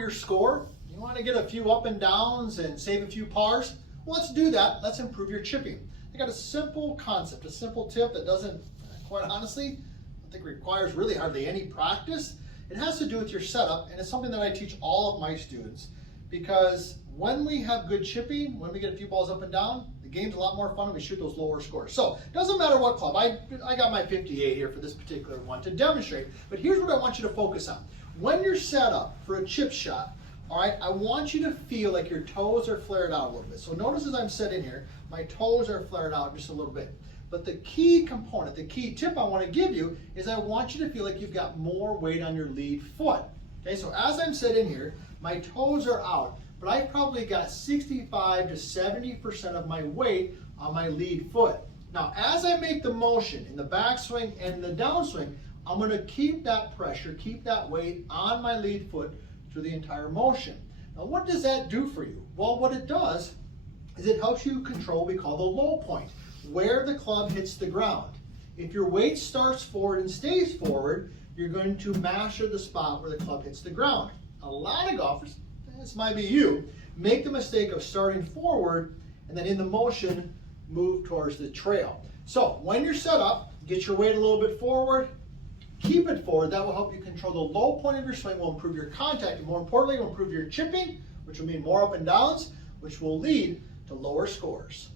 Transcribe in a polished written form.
your score? You want to get a few up and downs and save a few pars? Well, let's do that. Let's improve your chipping. I got a simple concept, a simple tip that doesn't, quite honestly, I think requires really hardly any practice. It has to do with your setup, and it's something that I teach all of my students, because when we have good chipping, when we get a few balls up and down, the game's a lot more fun when we shoot those lower scores. So it doesn't matter what club. I got my 58 here for this particular one to demonstrate, but here's what I want you to focus on. When you're set up for a chip shot, all right, I want you to feel like your toes are flared out a little bit. So notice as I'm sitting here, my toes are flared out just a little bit. But the key component, the key tip I want to give you is I want you to feel like you've got more weight on your lead foot. Okay, so as I'm sitting here, my toes are out, but I've probably got 65 to 70% of my weight on my lead foot. Now, as I make the motion in the backswing and the downswing, I'm going to keep that pressure, keep that weight on my lead foot through the entire motion. Now, what does that do for you? Well, what it does is it helps you control what we call the low point, where the club hits the ground. If your weight starts forward and stays forward, you're going to master the spot where the club hits the ground. A lot of golfers, this might be you, make the mistake of starting forward and then in the motion move towards the trail. So when you're set up, get your weight a little bit forward, keep it forward. That will help you control the low point of your swing, will improve your contact, and more importantly, will improve your chipping, which will mean more up and downs, which will lead to lower scores.